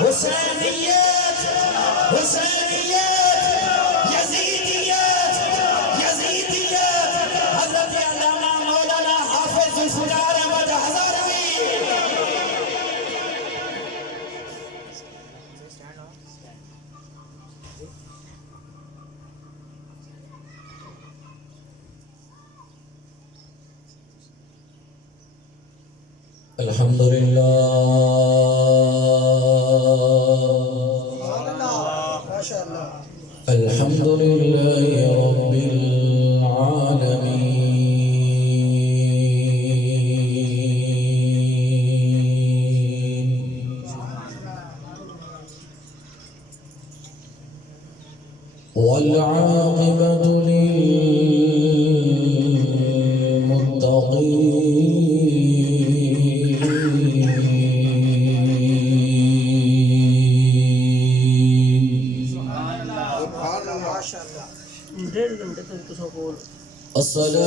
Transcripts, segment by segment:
حسینیت حسینیت یزیدیت یزیدیت حضرت علامہ مولانا حافظ ذوالفقار احمد ہزاروی الحمدللہ الحمد لله رب العالمين والعاقبة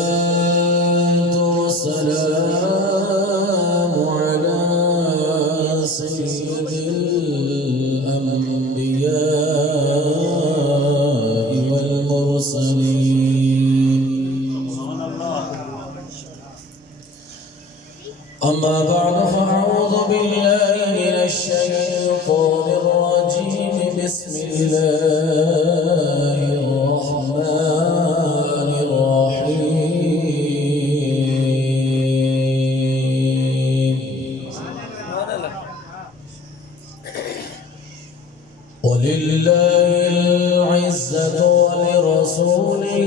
الصلاة والسلام على سيد الأنبياء والمرسلين أما بعد فأعوذ بالله من الشيطان الرجيم بسم الله الرحمن الرحيم ولله العزة ولرسوله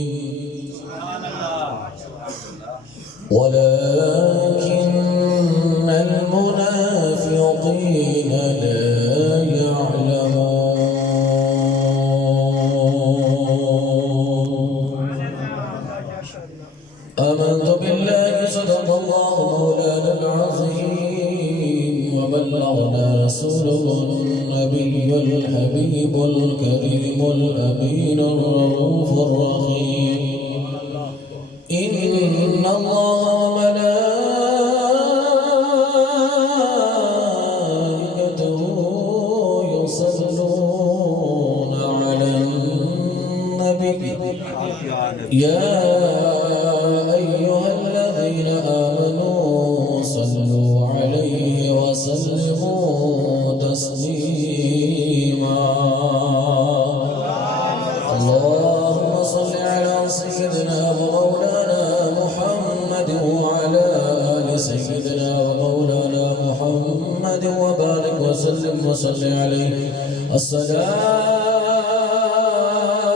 وللمؤمنين ولكن المنافقين لا يعلمون آمنت بالله صدق الله مولانا العظيم وبلغنا رسوله النبي الحبيب الكريم الأمين الرؤوف الرحيم إن الله وملائكته يصلون على النبي يا أيها الذين آمنوا صلوا عليه وسلموا تسليما اللهم صل على سيدنا ومولانا محمد وعلى آل سيدنا ومولانا محمد وبارك وسلم وصل عليه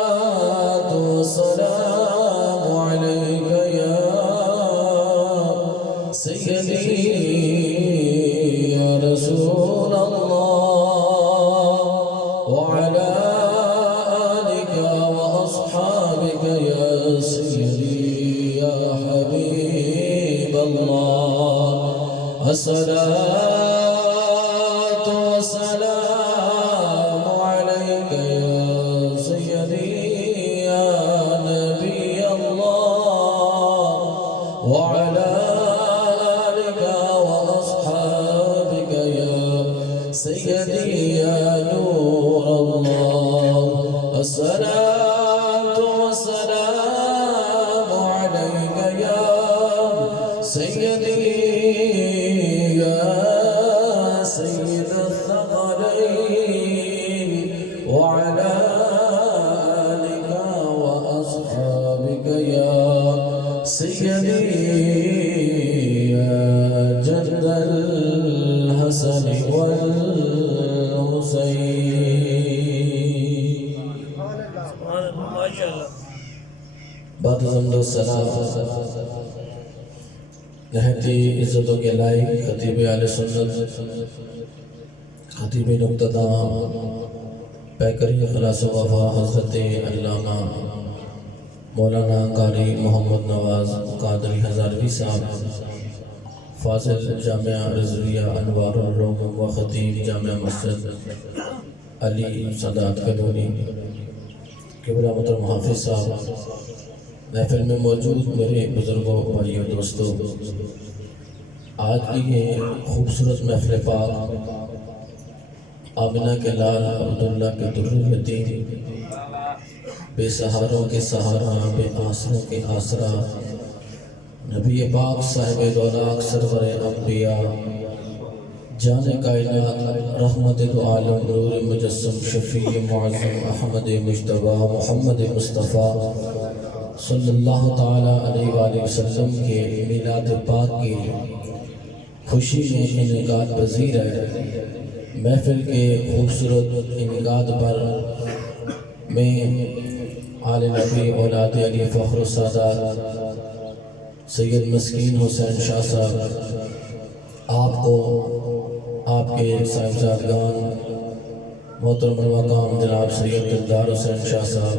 الصلاة والسلام عليك يا سيدي يا رسول الله وعلى آلك وأصحابك يا سيدي يا حبيب الله الصلاة والسلام عليك يا سيدي يا نبي الله وعلى آلك وأصحابك يا سيدي يا نور الله الصلاة والسلام عليك يا سيدي يا سيد الثقلين وعلى آلك وأصحابك يا سيدي يا جد الحسن والحسين بعد حمد و سلام نہتی عزتوں کے لائق خطیب اہل سنت خطیب نقطہ دام پیکری خلاص وفا حضرت علامہ مولانا قاری محمد نواز قادری ہزاروی صاحب، فاضل جامعہ رضویہ انوار العلوم و خطیب جامعہ مسجد علی سادات کالونی، قبلہ محترم حافظ صاحب، محفل میں موجود میرے بزرگوں، بھائیوں، دوستوں، آج کی یہ خوبصورت محفل پاک آمنہ کے لال عبداللہ کے در یتیم، بے سہاروں کے سہارا، بے آسروں کے آسرا، نبی پاک صاحب دولاک سرور انبیاء، جان کائنات، رحمت دو عالم، نور مجسم، شفیع معظم، احمد مجتبیٰ، محمد مصطفیٰ صلی اللہ تعالیٰ علیہ وآلہ وسلم کے میلاد پاک کی خوشی میں انعقاد پذیر ہے۔ محفل کے خوبصورت انعقاد پر میں آل نبی اولاد علی فخر السادات سید مسکین حسین شاہ صاحب، آپ کو آپ کے صاحبزادگان محترم المقام جناب سید دلدار حسین شاہ صاحب،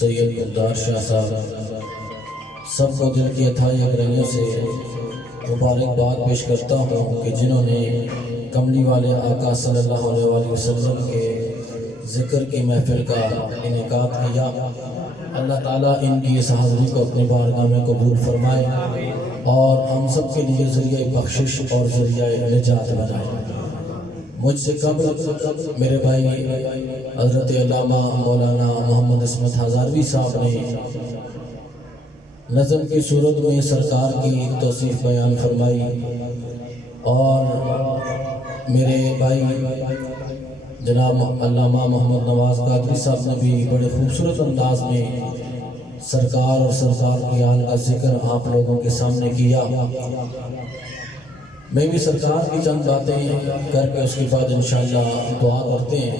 سید دلدار شاہ صاحب، سب کو دل کی اتھائی اگرائیوں سے مبارکباد پیش کرتا ہوں کہ جنہوں نے کملی والے آقا صلی اللہ علیہ وآلہ وسلم کے ذکر کی محفل کا انعقاد کیا۔ اللہ تعالیٰ ان کی اس حاضری کو اپنی بارگاہ میں قبول فرمائے اور ہم سب کے لیے ذریعہ بخشش اور ذریعہ نجات بنائے۔ مجھ سے قبل میرے بھائی حضرت علامہ مولانا محمد عصمت ہزاروی صاحب نے نظم کی صورت میں سرکار کی توصیف بیان فرمائی، اور میرے بھائی جناب علامہ محمد نواز قادری صاحب نے بھی بڑے خوبصورت انداز میں سرکار اور سرکار کی آل کا ذکر آپ لوگوں کے سامنے کیا۔ میں بھی سرکار کی چند باتیں کر کے اس کے بعد انشاءاللہ دعا کرتے ہیں۔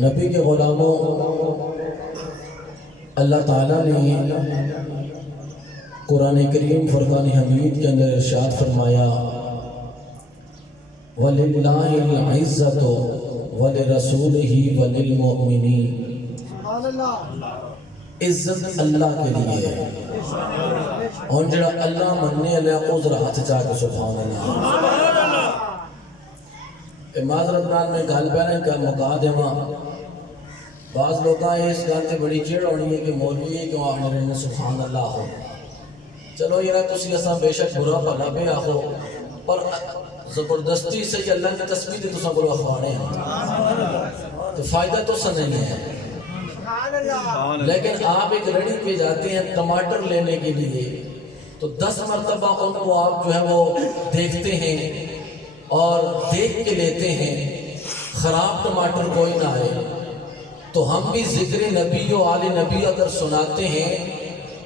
نبی کے غلاموں، اللہ تعالیٰ نے قرآن کریم فرقان حمید کے اندر ارشاد فرمایا، وَلِلَّهِ الْعِزَّةُ وَلِرَسُولِهِ وَلِلْمُؤْمِنِينَ، عزت اللہ کے لیے ہے، اور جڑا اللہ مننے علیہ عذر ہاتھ چاہ کے سبحان اللہ۔ معذرت نال میں گل پہلے کا مکا دیواں، بعض لوگاں اس گل سے بڑی چڑ ہونی ہے کہ مولوی ہے کیوں آخنے رہے سبحان اللہ ہو۔ چلو یار تسی اساں بے شک برا بھلا پہ آخو، پر زبردستی سے کہ اللہ کی تسبیح دے تساں کو اخوانے ہیں تو فائدہ تو سن نہیں ہے۔ لیکن آپ ایک ریڑھی پہ جاتے ہیں ٹماٹر لینے کے لیے تو 10 مرتبہ ان کو آپ جو ہے وہ دیکھتے ہیں اور دیکھ کے لیتے ہیں، خراب ٹماٹر کوئی نہ آئے۔ تو ہم بھی ذکر نبی و آل نبی اگر سناتے ہیں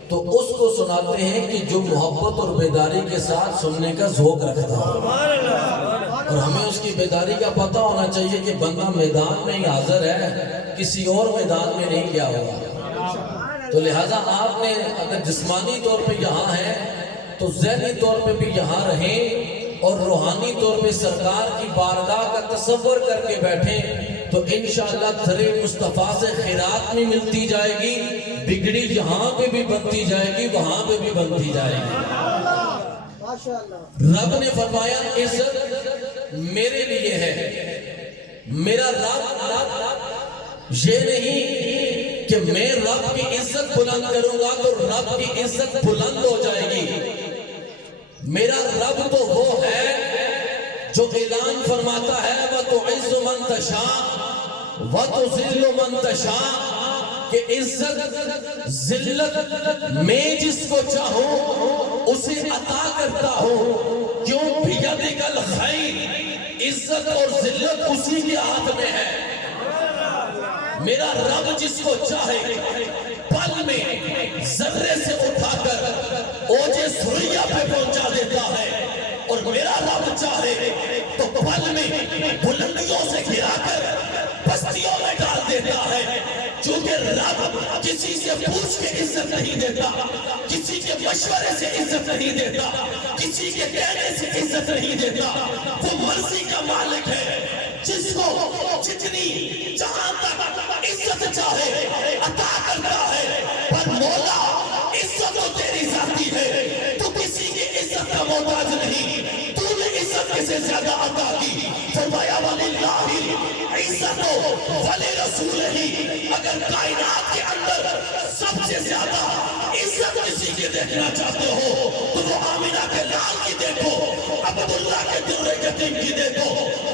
تو اس کو سناتے ہیں کہ جو محبت اور بیداری کے ساتھ سننے کا ذوق رکھتا ہو، اور ہمیں اس کی بیداری کا پتہ ہونا چاہیے کہ بندہ میدان میں ہی حاضر ہے، کسی اور میدان میں نہیں گیا ہوگا۔ تو لہٰذا آپ نے اگر جسمانی طور پہ یہاں ہے تو ذہنی طور پہ بھی یہاں رہیں اور روحانی طور پہ سرکار کی بارگاہ کا تصور کر کے بیٹھیں، تو انشاءاللہ تھر مصطفیٰ سے خیرات بھی ملتی جائے گی، بگڑی یہاں پہ بھی بنتی جائے گی، وہاں پہ بھی بنتی جائے گی۔ رب نے فرمایا عزت میرے لیے ہے، میرا رب یہ نہیں کہ میں رب کی عزت بلند کروں گا تو رب کی عزت بلند ہو جائے گی۔ میرا رب تو وہ ہے جو اعلان فرماتا ہے وَتُعِزُّ مَن تَشَاءُ وَتُذِلُّ مَن تَشَاءُ، کہ عزت ذلت میں جس کو چاہوں اسے عطا کرتا ہوں، کیوں بِیَدِکَ الْخَیْرُ، عزت اور ذلت اسی کے ہاتھ میں ہے۔ میرا رب جس کو چاہے پل میں ذرے سے اٹھا کر اوجے سریا پہ پہنچا دیتا ہے، اور میرا رب چاہے تو پل میں بلندیوں سے گرا کر بستیوں میں ڈال دیتا ہے۔ چونکہ رب کسی سے پوچھ کے عزت نہیں دیتا، کسی کے مشورے سے عزت نہیں دیتا، کسی کے کہنے سے عزت نہیں دیتا، وہ مرضی کا مالک ہے، جس کو جتنی جہاں تک عزت چاہے عطا کرتا ہے۔ پر مولا عزت تو تیری ذاتی ہے، تو کسی کی عزت کا محتاج نہیں، تو نے عزت کسے زیادہ عطا کی، فرمایا وَلِلَّهِ عِزَّتُ وَلِرَسُولِهِ، اگر کائنات کے اندر سب سے زیادہ عزت کسی کے دیکھنا چاہتے ہو تو وہ آمینہ کے لال کی دیکھو، عبداللہ کے در یتیم کی دیکھو،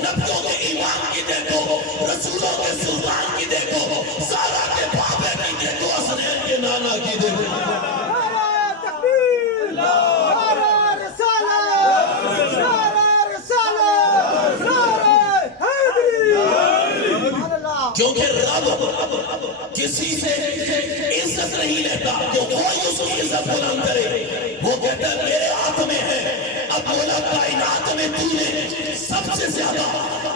نبیوں کے امام کی دیکھو، رسولوں کے سلطان کی دیکھو، سارا کے بابے کی دیکھو، حسنین کے نانا کی دیکھو۔ نعرہ تکبیر، نعرہ رسالت، نعرہ رسالت، نعرہ حیدری۔ کیونکہ رب کسی سے عزت نہیں لیتا کہ کوئی اس کی عزت بلند کرے، وہ کہتا ہے میرے ہاتھ میں ہے۔ اب مولا کائنات میں تو نے سب سے زیادہ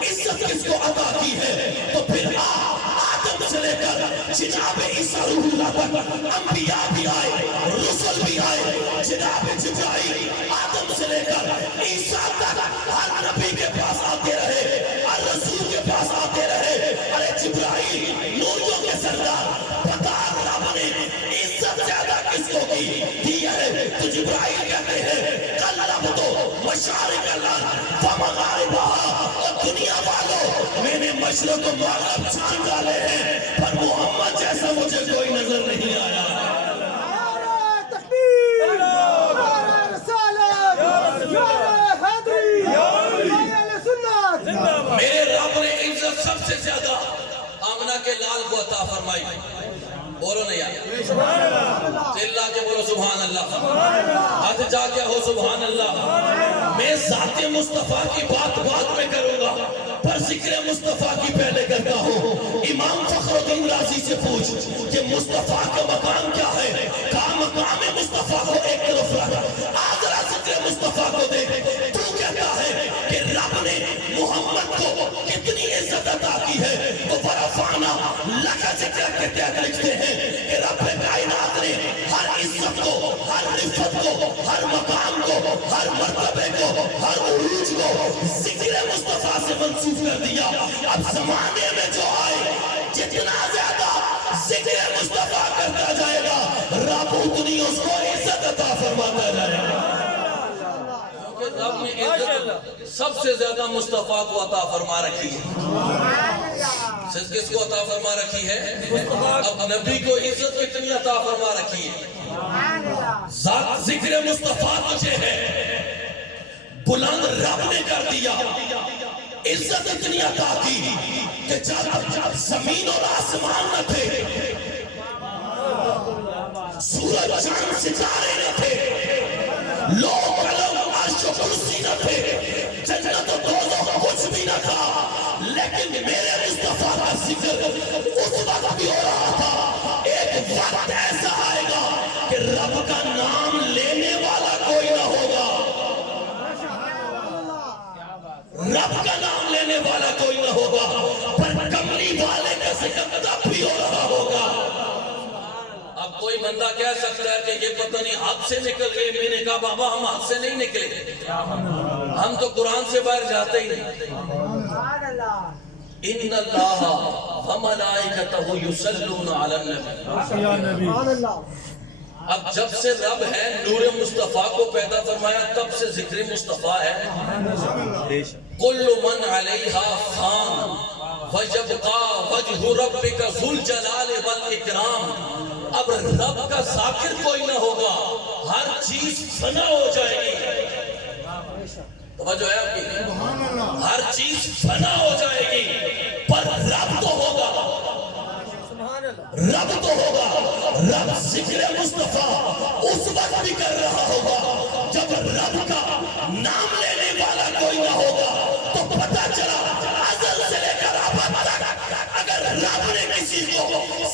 عزت کس کو عطا کی ہے، تو پھر آدم سے لے کر جناب عیسیٰ روح اللہ تک انبیاء بھی آئے، رسل بھی آئے، جناب جبرائیل آدم سے لے کر عیسیٰ تک ہر نبی کے پاس آتے رہے، ہر رسول کے پاس آتے رہے۔ ارے جبرائیل نوریوں کے سردار، بتا رب نے عزت زیادہ کس کو کی ہے؟ تو جبرائیل کہتے ہیں قلب تو مشارق الارض ومغاربہا، اور دنیا والوں میں نے مشرق و مغرب چھان ڈالے ہیں، پر محمد جیسا مجھے کوئی نظر نہیں آیا۔ نعرہ تکبیر، نعرہ رسالت، نعرہ حیدری، نعرہ اہل سنت۔ میرے رب نے عزت سب سے زیادہ آمنہ کے لال کو عطا فرمائی۔ بولو نہیں آیا، اللہ کے بولو سبحان اللہ، ہاتھ جا کے ہو سبحان اللہ۔ میں ذات مصطفیٰ کی بات میں کروں گا، پر ذکر مصطفیٰ کی پہلے کرتا ہوں۔ امام فخر الدین رازی سے پوچھ کہ مصطفیٰ کا مقام کیا ہے، کہا مقام مصطفیٰ کو ایک طرف رکھ، آدھرا ذکر مصطفیٰ کو دیکھ۔ تو کہتا ہے کہ رب نے محمد کو کتنی عزت عطا کی ہے، تو ورفعنا لک ذکر کے تحت لکھتے ہیں کہ رب کائنات نے ہر عزت کو، ہر رفت کو، ہر مقام کو، ہر مرتبے کو، ہر عروج کو ذکر مصطفیٰ سے منسوخ کر دیا۔ اب زمانے میں جو آئے جتنا زیادہ ذکر مصطفیٰ کرتا جائے گا، رب اتنی اس کو عزت عطا فرماتا جائے گا۔ کیونکہ رب نے عزت سب سے زیادہ مصطفیٰ کو عطا فرما رکھی ہے۔ کس کو عطا فرما رکھی ہے؟ اب نبی کو عزت کتنی عطا فرما رکھی ہے؟ ذات ذکر مصطفیٰ تجھے ہے، بلند رب نے کر دیا، عزت اتنی عطا کی کہ جب زمین اور آسمان نہ تھے، سورج چاند ستارے نہ تھے، لوح قلم عرش و کرسی نہ تھے، جنت و دوزخ کچھ بھی نہ تھا، لیکن میرے مصطفیٰ کا ذکر اس وقت بھی ہو رہا تھا۔ ایک وقت ایسا آئے گا کہ رب کا نام لینے والا کوئی نہ ہوگا، رب کا نام لینے والا کوئی نہ ہوگا، پر کملی والے کا ذکر تب بھی ہو رہا ہوگا۔ اب کوئی بندہ کہہ سکتا ہے کہ یہ پتہ نہیں حد سے نکل گئے، میں نے کہا بابا ہم حد سے نہیں نکلے، ہم تو قرآن سے باہر جاتے ہی نہیں۔ ان اللہ وملائکتہ یصلون علی النبی۔ اب جب سے رب ہے نور مصطفیٰ کو پیدا فرمایا، تب سے ذکر مصطفیٰ ہے۔ کل من علیہا فان ویبقا وجہ ربک ذو الجلال والاکرام۔ اب رب کا ذاکر کوئی نہ ہوگا، ہر چیز فنا ہو جائے گی۔ توجہ ہے آپ کی؟ ہر چیز فنا ہو جائے گی، پر رب تو ہوگا، رب تو ہوگا۔ رب ذکر مصطفیٰ اس وقت بھی کر رہا ہوگا جب رب کا نام لینے والا کوئی نہ ہوگا۔ تو پتہ چلا ازل سے لے کر ابد تک اگر رب نے کسی کو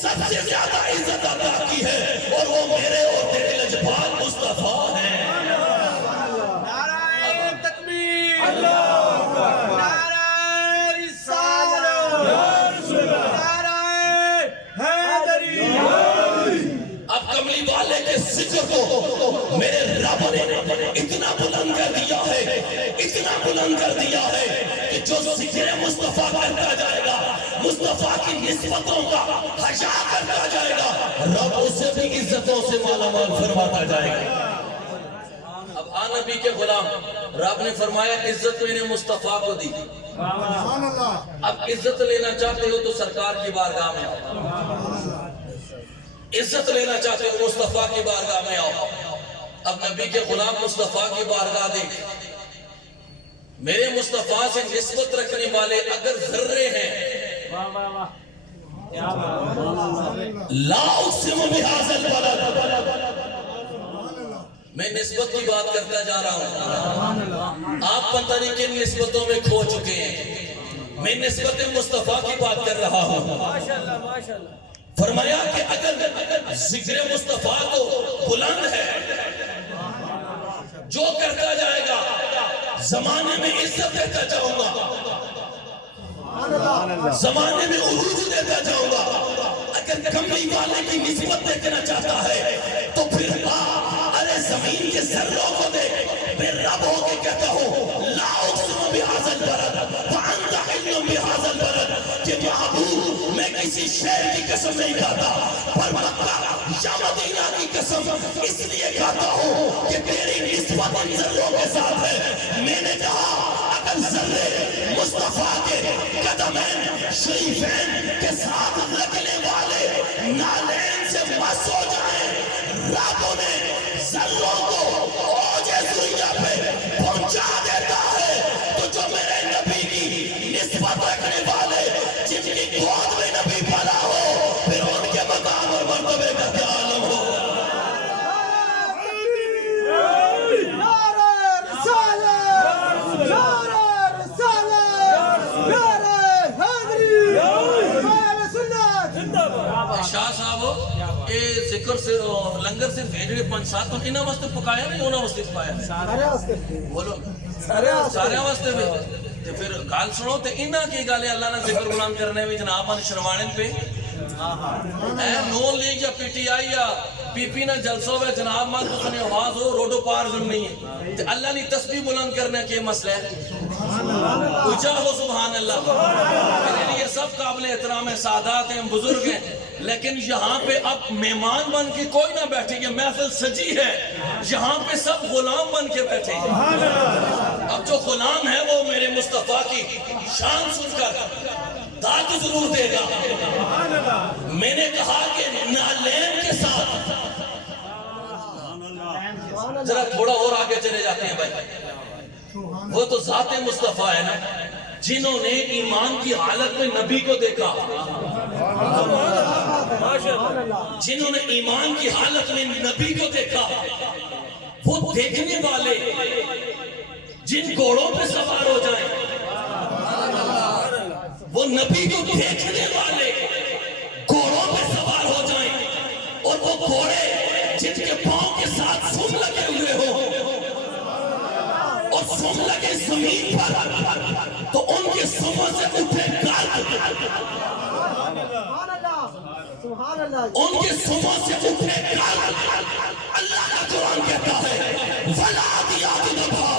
سب سے زیادہ عزت عطا کی ہے اور وہ میرے اور تیرے لجپال مصطفیٰ ہیں۔ اب کملی والے کے ذکر کو میرے رب نے اتنا بلند کر دیا ہے، اتنا بلند کر دیا ہے کہ جو ذکر مصطفیٰ کرتا جائے گا مصطفیٰ کی نسبتوں کا حیا کرتا جائے گا، رب اسے بھی عزتوں سے مالا مال فرماتا جائے گا۔ اب نبی کے غلام، رب نے فرمایا عزت میں نے مصطفیٰ کو دی، اب عزت لینا چاہتے ہو تو سرکار کی بارگاہ میں آؤ، عزت لینا چاہتے ہو مصطفیٰ کی بارگاہ میں آؤ۔ اب نبی کے غلام مصطفیٰ کی بارگاہ دیکھ، میرے مصطفیٰ سے نسبت رکھنے والے اگر ذرے ہیں، لا اقسم بہذا البلد، میں نسبت کی بات کرتا جا رہا ہوں، آپ پتہ نہیں کن نسبتوں میں کھو چکے ہیں، میں نسبت مصطفیٰ کی بات کر رہا ہوں۔ فرمایا کہ اگر ذکر مصطفیٰ تو بلند ہے، جو کرتا جائے گا زمانے میں عزت دیتا جاؤں گا، زمانے میں عروج دیتا جاؤں گا۔ اگر کملی والے کی نسبت دیکھنا چاہتا ہے تو پھر ارے زمین کے ذروں کو دیکھ، میں رب ہو کے کہتا ہوں لا اقسم بہذا البلد وانت حل بہذا البلد، کہ محبوب میں کسی شہر کی قسم نہیں کھاتا، پر مکہ یا مدینہ کی قسم اس لیے کھاتا ہوں کہ تیری نسبت ان ذروں کے ساتھ ہے۔ میں نے کہا اگر ذرے مصطفیٰ کے قدمین شریفین کے ساتھ لگنے والے نالین سے مس ہو جائیں، رب نے ذروں کو اوج سوئیہ پہ پہنچا دیتا ہے۔ تو جو میرے نبی کی نسبت رکھنے والے جن کی گود میں نبی پلا ہو، پھر ان کے مقام اور مرتبے کا کیا عالم ہو۔ شاہ صاحب اے ذکر سے لنگر سے بھیجنے پنج سات تو انہاں واسطے پکایا نہیں، انہاں واسطے پکایا، بولو سارے واسطے بھی تے پھر گال سنو تے انہاں کی گالے اللہ نے ذکر غلام کرنے میں جناب ان شروانن پہ نون لیگ یا پی ٹی آئی یا پی پی نہ جلسوں میں جناب مان تو سنے آواز ہو روڈو پار ضرور نہیں ہے تے اللہ نے تسبیح بلند کرنے کے مسئلہ ہے، اچھا ہو سبحان اللہ۔ میرے لیے سب قابل احترام ہیں، سادات ہیں، بزرگ ہیں، لیکن یہاں پہ اب مہمان بن کے کوئی نہ بیٹھے، یہ محفل سجی ہے، یہاں پہ سب غلام بن کے بیٹھے ہیں۔ اب جو غلام ہے وہ میرے مصطفیٰ کی شان سن کر داد ضرور دے گا۔ میں نے کہا کہ نالین کے ساتھ، ذرا تھوڑا اور آگے چلے جاتے ہیں بھائی، وہ تو ذات مصطفیٰ ہے نا، جنہوں نے ایمان کی حالت میں نبی کو دیکھا، جنہوں نے ایمان کی حالت میں نبی کو دیکھا، وہ دیکھنے والے جن گھوڑوں پہ سوار ہو جائیں، وہ نبی کو دیکھنے والے گھوڑوں پہ سوار ہو جائیں، اور وہ گھوڑے جن کے پاؤں کے ساتھ سم لگے ہوئے ہو اور سم لگے زمین پر، تو ان کے سموں سے اٹھے گرد، ان کے سموں سے اٹھے گرد۔ اللہ کا قرآن کہتا ہے وَالْعَادِيَاتِ ضَبْحًا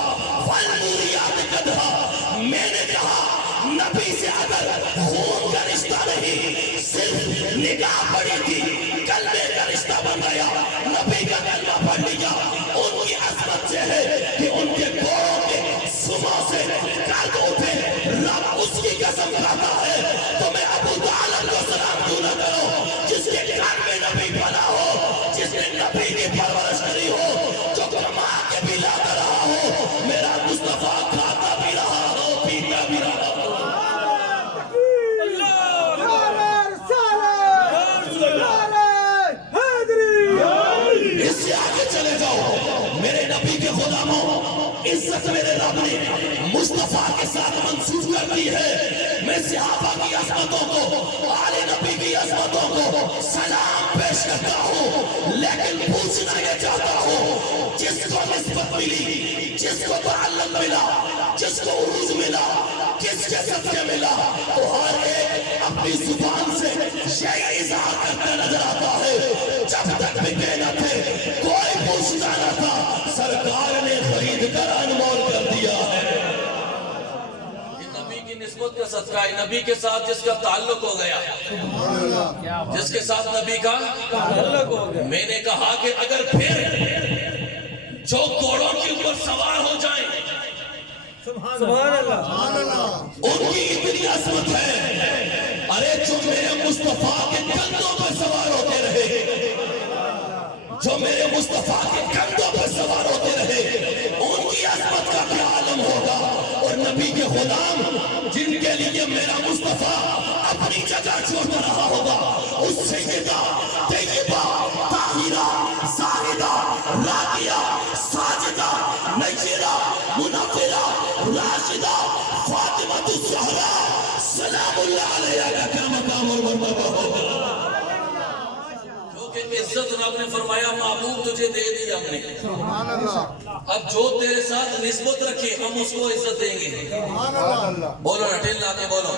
فَالْمُورِيَاتِ قَدْحًا۔ میں نے کہا نبی سے اگر خون کا رشتہ نہیں، صرف نگاہ پڑی تھی، کلمے کا رشتہ بن گیا، نبی کا کلمہ پڑھ لیا، ان کی عظمت سے ہے کہ ان کے گھوڑوں کے سموں سے گرد اٹھے، رب اس کی قسم کھاتا ہے۔ تو میں ابو طالب کو سلام کیوں نہ کروں جس کے گھر میں نبی پلا ہو، جس نے نبی کی پرورش کری ہو، جو کما کے بھی لاتا رہا ہو، میرا مصطفیٰ کھاتا بھی رہا ہو، پیتا بھی رہا ہو۔ اس سے آگے چلے جاؤ میرے نبی کے غلاموں، عزت میرے رب نے مصطفیٰ کے ساتھ منسوخ کر دی ہے۔ میں صحابہ کی عظمتوں کو، آل نبی کی عظمتوں کو سلام پیش کرتا ہوں، لیکن پوچھنا یہ چاہتا ہوں جس کو نسبت ملی، جس کو تعلق ملا، جس کو عروج ملا، جس کے صدقے ملا، تو ہر ایک اپنی زبان سے یہ اظہار کرتا نظر آتا ہے جب تک بکے نہ تھے کوئی پوچھتا نہ تھا، سرکار نے خرید کر انمول کر دیا ہے۔ یہ نبی کی نسبت کا صدقہ ہے نبی کے ساتھ جس کا تعلق ہو گیا, جس کے ساتھ نبی کا تعلق ہو گیا. میں نے کہا کہ اگر پھر جو گھوڑوں کے اوپر سوار ہو جائیں سبحان اللہ, ان کی اتنی عظمت ہے, ارے جو میرے مصطفیٰ کے کندھوں پر سوار ہوتے رہے, جو میرے مصطفیٰ کے کندھوں پر سوار ہوتے رہے, ان کی عظمت کا کیا عالم ہوگا. اور نبی کے غلام جن کے لیے میرا مصطفیٰ اپنی جگہ چھوڑ رہا ہوگا, اس سیدہ طیبہ طاہرہ زاہدہ راضیہ ساجدہ نیرہ منورہ راشدہ فاطمہ الزہرا سلام اللہ علیہا کا کیا مقام اور مرتبہ ہوگا. کیونکہ عزت رب نے فرمایا محبوب تجھے دے دی ہم نے, اب جو تیرے ساتھ نسبت رکھے ہم اس کو عزت دیں گے. بولو نا ٹھل لا کے بولو,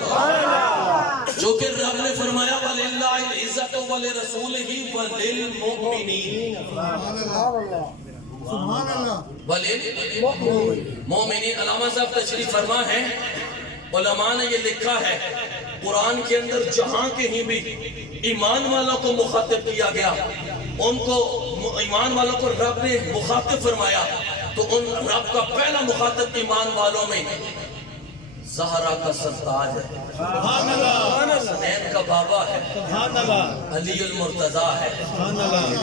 جو کہ رب نے فرمایا وَلِلَّهِ الْعِزَّةُ وَلِرَسُولِهِ وَلِلْمُؤْمِنِينَ. وَلِلْمُؤْمِنِينَ. علامہ صاحب تشریف فرما ہے, علماء نے یہ لکھا ہے قرآن کے اندر جہاں کہیں بھی ایمان والوں کو مخاطب کیا گیا, ان کو ایمان والوں کو رب نے مخاطب فرمایا, تو ان رب کا پہلا مخاطب ایمان والوں میں زہرا کا سرتاج ہے, حسنین کا بابا ہے, علی المرتضیٰ ہے.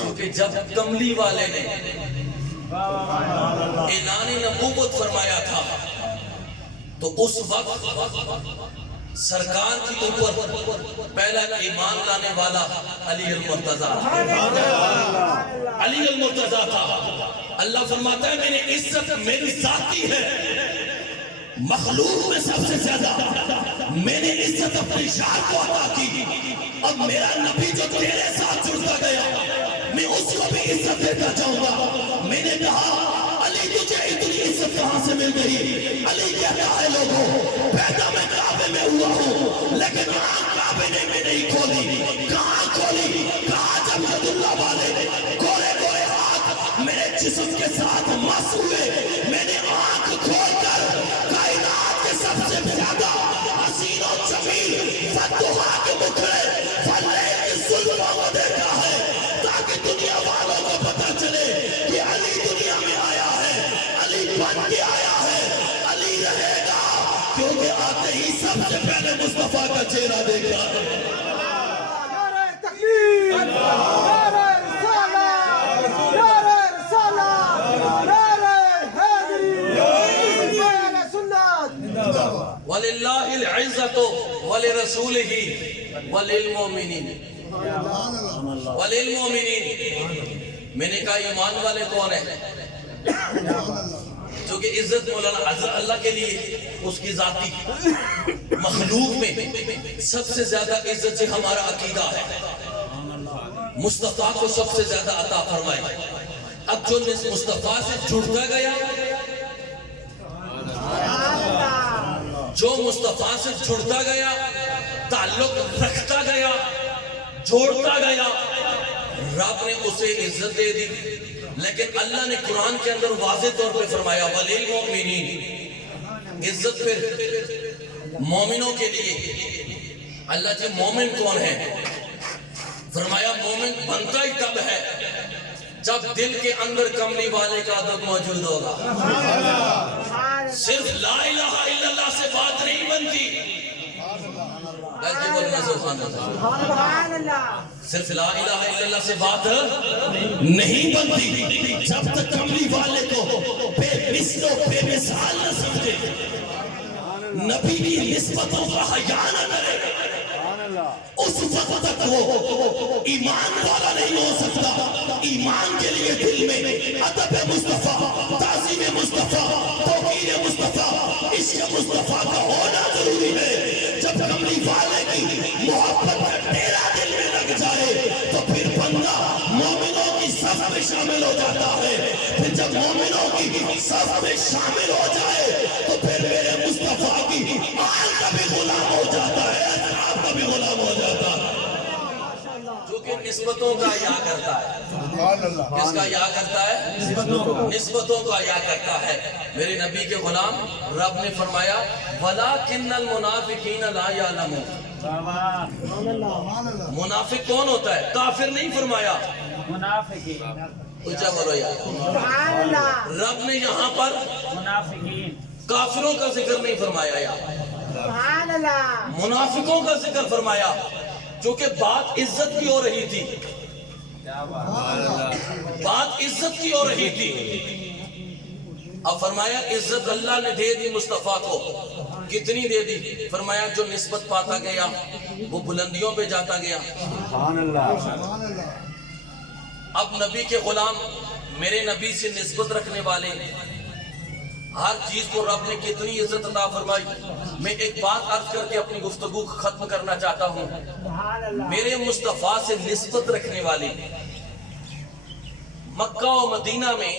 کیونکہ جب کملی والے نے اعلان نبوت فرمایا تھا تو اس وقت سرکار کی اوپر پہلا ایمان لانے والا علی المرتضیٰ تھا. اللہ فرماتا ہے میری عزت میری ذاتی ہے, مخلوق میں سب سے زیادہ میں نے عزت اپنی شان کو عطا کی. اب میرا نبی جو تیرے ساتھ جڑتا گیا میں اس کو بھی عزت دیتا جاؤں گا. میں نے کہا علی تجھے اتنی عزت کہاں سے مل گئی؟ علی کہتا ہے لوگوں پیدا میں کعبے میں ہوا ہوں لیکن آنکھ کعبے نے میں نہیں کھولی. کہاں کھولی؟ کہاں جب عبد اللہ والے گورے گورے ہاتھ میرے جسم کے ساتھ مس ہوئے, میں نے آنکھ کھول کر کائنات کے سب سے زیادہ حسین و جمیل فتوحا کے مکھڑے فلیل کی ظلموں کو دیکھا ہے, تاکہ دنیا والوں کو پتہ چلے کہ علی دنیا میں آیا ہے, علی بن کے آیا ہے, علی رہے گا, کیونکہ آتے ہی سب سے پہلے مصطفیٰ کا چہرہ دیکھا ہے. نعرہ تکبیر, نعرہ رسالت, نعرہ رسالت, نعرہ حیدری, نعرہ سنت. وَلِلَّهِ الْعِزَّةُ وَلِرَسُولِهِ وَلِلْمُؤْمِنِينَ. وَلِلْمُؤْمِنِينَ. میں نے کہا ایمان والے کون ہیں؟ کیونکہ عزت مولانا اللہ کے لیے اس کی ذاتی, مخلوق میں سب سے زیادہ عزت سے ہمارا عقیدہ ہے مصطفیٰ کو سب سے زیادہ عطا فرمائے. اب جو مصطفیٰ سے جڑتا گیا, جو مصطفیٰ سے جڑتا گیا, تعلق رکھتا گیا, جوڑتا گیا, رب نے اسے عزت دے دی. لیکن اللہ نے قرآن کے اندر واضح طور پہ فرمایا وَلِلْمُؤْمِنِينَ. عزت پھر مومنوں کے لیے. اللہ جی مومن کون ہے؟ فرمایا مومن بنتا ہی تب ہے جب دل کے اندر کملی والے کا ادب موجود ہوگا. صرف لا الہ الا اللہ سے بات نہیں بنتی, صرف لا الہ الا اللہ سے بات نہیں بنتی جب تک کملی والے کو بے مثل و بے مثال نہ سمجھے, نبی کی نسبتوں کا حیا نہ کرے, اس وقت تک وہ ایمان والا نہیں ہو سکتا. ایمان کے لیے دل میں ادب مصطفیٰ, تعظیم مصطفیٰ, توقیر مصطفیٰ, عشق مصطفیٰ کا ہونا ضروری ہے. جب کملی والے کی محبت کا ڈیرا دل میں لگ جائے تو پھر بندہ مومنوں کی صف میں شامل ہو جاتا ہے. پھر جب مومنوں کی صف میں شامل ہو جائے تو پھر میرے مصطفیٰ کی آل کا بھی غلام ہو جاتا ہے, اصحاب کا بھی غلام ہو جاتا ہے. جو کہ نسبتوں کا یا کرتا ہے. کس کا یا کرتا ہے؟ نسبتوں کا یا کرتا ہے. میرے نبی کے غلام رب نے فرمایا وَلَٰكِنَّ الْمُنَافِقِينَ لَا يَعْلَمُونَ. منافق کون ہوتا ہے؟ کافر نہیں فرمایا. منافقین. اونچا بولو یار. رب نے یہاں پر منافقین. کافروں کا ذکر نہیں فرمایا یار. منافقوں کا ذکر فرمایا کیونکہ بات عزت کی ہو رہی تھی. بات عزت کی ہو رہی تھی. اب فرمایا عزت اللہ نے دے دی مصطفیٰ کو. کتنی دے دی؟ فرمایا جو نسبت پاتا گیا وہ بلندیوں پہ جاتا گیا. اب نبی کے غلام میرے نبی سے نسبت رکھنے والے ہر چیز کو رب نے کتنی عزت عطا فرمائی. میں ایک بات عرض کر کے اپنی گفتگو ختم کرنا چاہتا ہوں. میرے مصطفیٰ سے نسبت رکھنے والے مکہ و مدینہ میں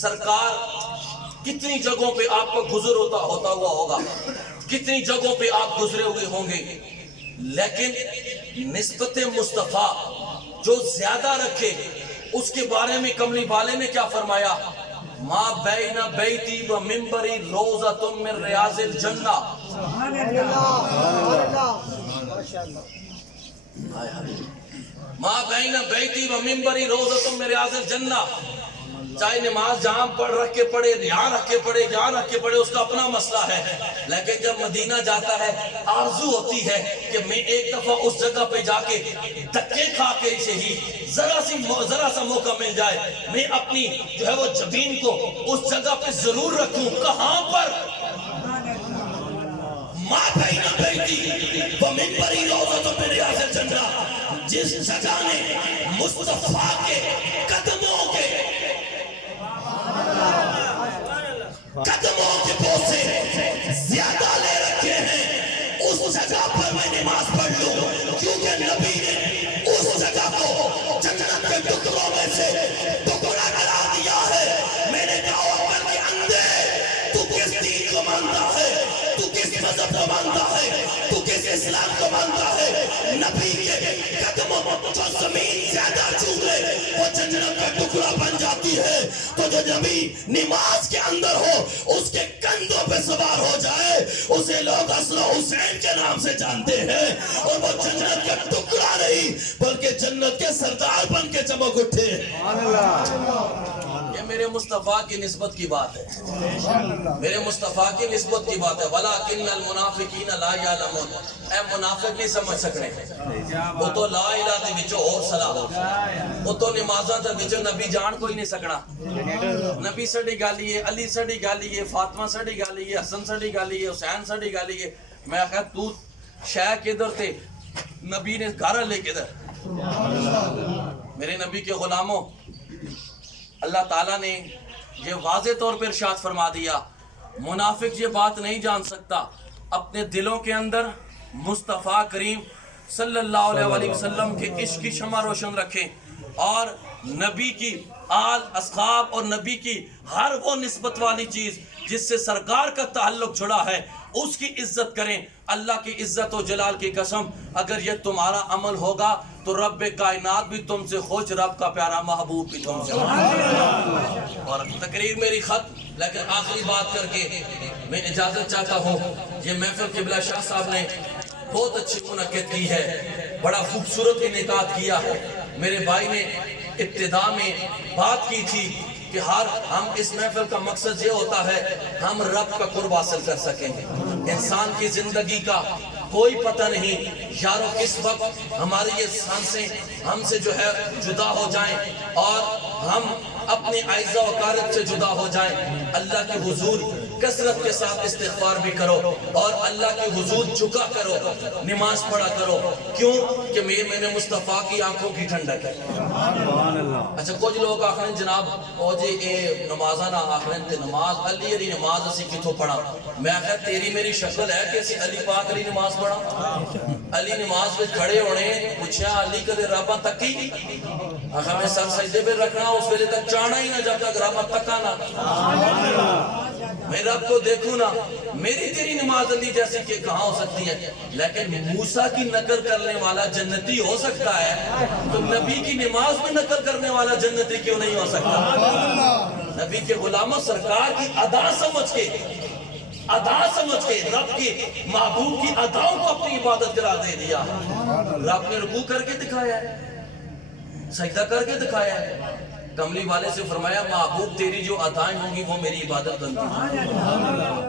سرکار کتنی جگہوں پہ آپ کا گزر ہوتا ہوا ہوگا, کتنی جگہوں پہ آپ گزرے ہوئے ہوں گے, لیکن نسبت مصطفیٰ جو زیادہ رکھے اس کے بارے میں کملی والے نے کیا فرمایا؟ ما بین بیتی و منبری روضۃ من ریاض الجنہ. ما بین بیتی و منبری روضۃ من ریاض الجنہ. چاہے نماز جہاں رکھ کے پڑھے, یہاں رکھ کے پڑھے, یہاں رکھ کے پڑھے, اس کا اپنا مسئلہ ہے. لیکن جب مدینہ جاتا ہے آرزو ہوتی ہے کہ میں ایک دفعہ اس جگہ پہ جا کے دھکے کھا کے اسے ہی ذرا سا موقع مل جائے, میں اپنی جو ہے وہ جبین کو اس جگہ پہ ضرور رکھوں. کہاں پر؟ ما بین بیتی و منبری روضۃ من ریاض الجنہ. جس جگہ نے مصطفیٰ کے قدموں کے بوسے زیادہ لے رکھے ہیں, اس جگہ پر میں نماز پڑھ لوں, کیونکہ نبی نے اس جگہ کو جنت کے ٹکڑوں میں سے ٹکڑا قرار دیا ہے. میں نے کہا اکبر کے اندھے تو کس دین کو مانتا ہے, تو کس مذہب کو مانتا ہے, تو کس اسلام کو مانتا ہے؟ نبی کے قدموں جو زمین زیادہ چھو لے وہ جنت کا ٹکڑا بن جاتی ہے. تو جو نبی نماز کے اندر ہو اس کے کندھوں پہ سوار ہو جائے اسے لوگ اصل حسین کے نام سے جانتے ہیں, اور وہ جنت کا ٹکڑا نہیں بلکہ جنت کے سردار بن کے چمک اٹھے. یہ میرے مصطفیٰ کی نسبت کی بات ہے, میرے مصطفیٰ کی نسبت کی بات ہے. وَلَٰكِنَّ الْمُنَافِقِينَ لَا يَعْلَمُونَ. اے منافق نہیں سمجھ سکنے, وہ تو لا الہ دے وچوں اور صلاح, وہ تو نمازاں دے وچوں نبی جان کوئی نہیں سکنا. نبی سڑی گالی ہے, علی سڑی گالی ہے, فاطمہ سڑی گالی ہے, حسن سڑی گالی ہے, حسین سڑی گالی ہے. میں کہا تو شے کدھر تے نبی نے گھر لے کدھر. میرے نبی کے غلاموں, اللہ تعالیٰ نے یہ واضح طور پر ارشاد فرما دیا منافق یہ بات نہیں جان سکتا اپنے دلوں کے اندر مصطفیٰ کریم صلی اللہ علیہ وسلم کے عشق کی شمع روشن رکھیں, اور نبی کی آل اصحاب اور نبی کی ہر وہ نسبت والی چیز جس سے سرکار کا تعلق جڑا ہے اس کی عزت کریں. اللہ کی عزت و جلال کی قسم اگر یہ تمہارا عمل ہوگا تو رب کائنات بھی تم سے خوش, رب کا پیارا محبوب بھی تم سے. اور تقریر میری ختم, لیکن آخری بات کر کے میں اجازت چاہتا ہوں. یہ محفل قبلہ شاہ صاحب نے بہت اچھی منعقد کی ہے, بڑا خوبصورت انعقاد کیا ہے. میرے بھائی نے ابتدا میں بات کی تھی کہ ہم اس محفل کا مقصد یہ ہوتا ہے ہم رب کا قرب حاصل کر سکیں. انسان کی زندگی کا کوئی پتہ نہیں یارو کس وقت ہماری یہ سانسیں ہم سے جو ہے جدا ہو جائیں اور ہم اپنی اعزاء و اقارب سے جدا ہو جائیں. اللہ کے حضور کثرت کے ساتھ استغفار بھی کرو اور اللہ کے حضور جھکا کرو, نماز پڑھا کرو. کیوں کہ میرے مصطفیٰ کی آنکھوں کی ٹھنڈک ہے. اچھا کچھ لوگ آخرین جناب او جی اے نمازاں نہ آخرین تے نماز علی علی نماز اسی کتھوں پڑھا. میں آخر تیری میری شکل ہے کہ اسی علی پاک علی نماز پڑھا. علی نماز پہ کھڑے ہونے پوچھا علی کدے رابا تکی آخر میں سر سجدے پہ رکھنا اس ویلے تک چاہنا ہی نہ جب تک رابا تکا نہ میں رب کو دیکھوں نا میری تیری نماز علی جیسی کہ کہاں ہو سکتی ہے لیکن موسیٰ کی نقل کرنے والا جنتی ہو سکتا ہے تو نبی کی نماز میں نقل کرنے والا جنتی کیوں نہیں ہو سکتا نبی کے غلاموں سرکار کی ادا سمجھ کے رب کے محبوب کی اداؤں کو اپنی عبادت قرار دے دیا رب نے رکوع کر کے دکھایا ہے سجدہ کر کے دکھایا ہے کملی والے سے فرمایا محبوب تیری جو ادائیں ہوں گی وہ میری عبادت بنتی ہے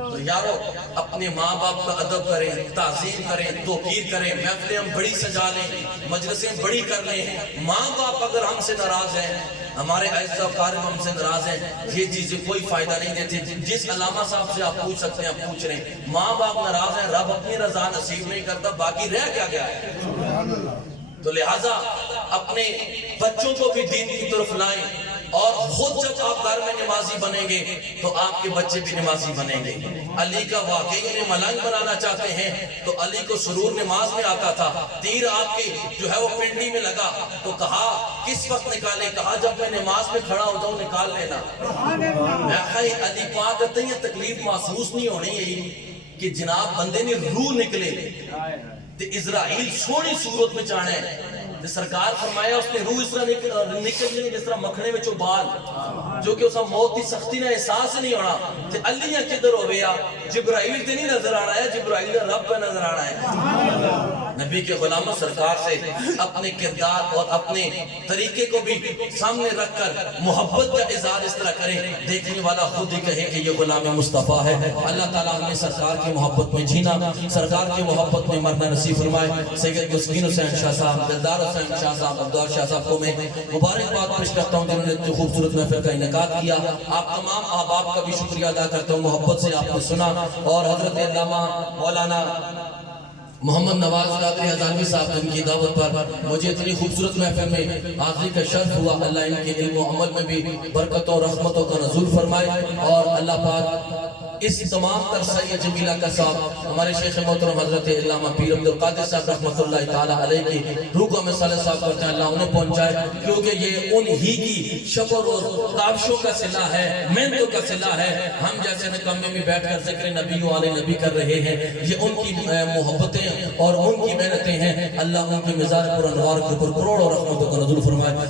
تو یارو اپنے ماں باپ کا ادب کریں تعظیم کریں توقیر کریں محفلیں بڑی سجا لیں مجلسیں بڑی کر لیں ماں باپ اگر ہم سے ناراض ہیں ہمارے عزیز و اقارب ہم سے ناراض ہیں یہ چیزیں کوئی فائدہ نہیں دیتے جس علامہ صاحب سے آپ پوچھ سکتے ہیں آپ پوچھ رہے ہیں ماں باپ ناراض ہیں رب اپنی رضا نصیب نہیں کرتا باقی رہ کیا گیا ہے تو لہٰذا اپنے بچوں کو بھی دین کی طرف لائیں اور خود جب آپ گھر میں نمازی بنیں گے تو آپ کے بچے بھی نمازی بنیں گے علی کا واقعی انہیں ملنگ بنانا چاہتے ہیں تو علی کو سرور نماز میں آتا تھا تیر آپ کے جو ہے وہ پنڈی میں لگا تو کہا کس وقت نکالے کہا جب میں نماز میں کھڑا ہو جاؤں نکال لینا میں کہا علی پاک کہتے ہیں تکلیف محسوس نہیں ہونی ہے کہ جناب بندے نے روح نکلے تو اسرائیل سونی صورت میں چاہنا ہے سرکار فرمایا اس نے روح اس طرح نکل گئی جس طرح مکھنے میں چوبال جو کہ اسا موت کی سختی نہ احساس نہیں ہونا تے علیہ کدھر ہو گیا جبرائیل تے نہیں نظر آنا ہے جبرائیل رب پہ نظر آنا ہے نبی کے غلاموں سرکار سے اپنے کردار اور اپنے طریقے کو بھی سامنے رکھ کر محبت کا اظہار اس طرح کریں دیکھنے والا خود ہی کہے کہ یہ غلام مصطفیٰ ہے اللہ تعالیٰ ہمیں سرکار کی محبت میں جینا سرکار کی محبت میں مرنا نصیب فرمائے سید مسکین حسین شاہ صاحب دلدار حسین شاہ صاحب عبداللہ شاہ صاحب کو میں مبارکباد پیش کرتا ہوں جنہوں نے اتنی خوبصورت محفل کا انعقاد کیا آپ تمام احباب کا بھی شکریہ ادا کرتا ہوں محبت سے آپ نے سنا اور حضرت علامہ مولانا محمد نواز قادری ہزاروی صاحب ان کی دعوت پر مجھے اتنی خوبصورت محفل میں حاضری کا شرف ہوا اللہ ان کے علم و عمل میں بھی برکتوں اور رحمتوں کا نزول فرمائے اور اللہ پاک اس تمام تر سید جمیلہ کا صاحب ہمارے شیخ محترم حضرت علامہ پیر عبدالقادر صاحب رحمۃ اللہ تعالیٰ علیہ کی روح کو ہمیں صالح صاحب کرتے ہیں اللہ انہیں پہنچائے کیونکہ یہ انہی کی شب و روز کاوشوں کا صلہ ہے محنتوں کا صلہ ہے ہم جیسے نکمے میں بیٹھ کر ذکر نبی و آل نبی کر رہے ہیں یہ ان کی محبتیں اور ان کی محنتیں ہیں اللہ ان کی مزار پر انوار کے اوپر کروڑوں رحمتوں کا نزول فرمائے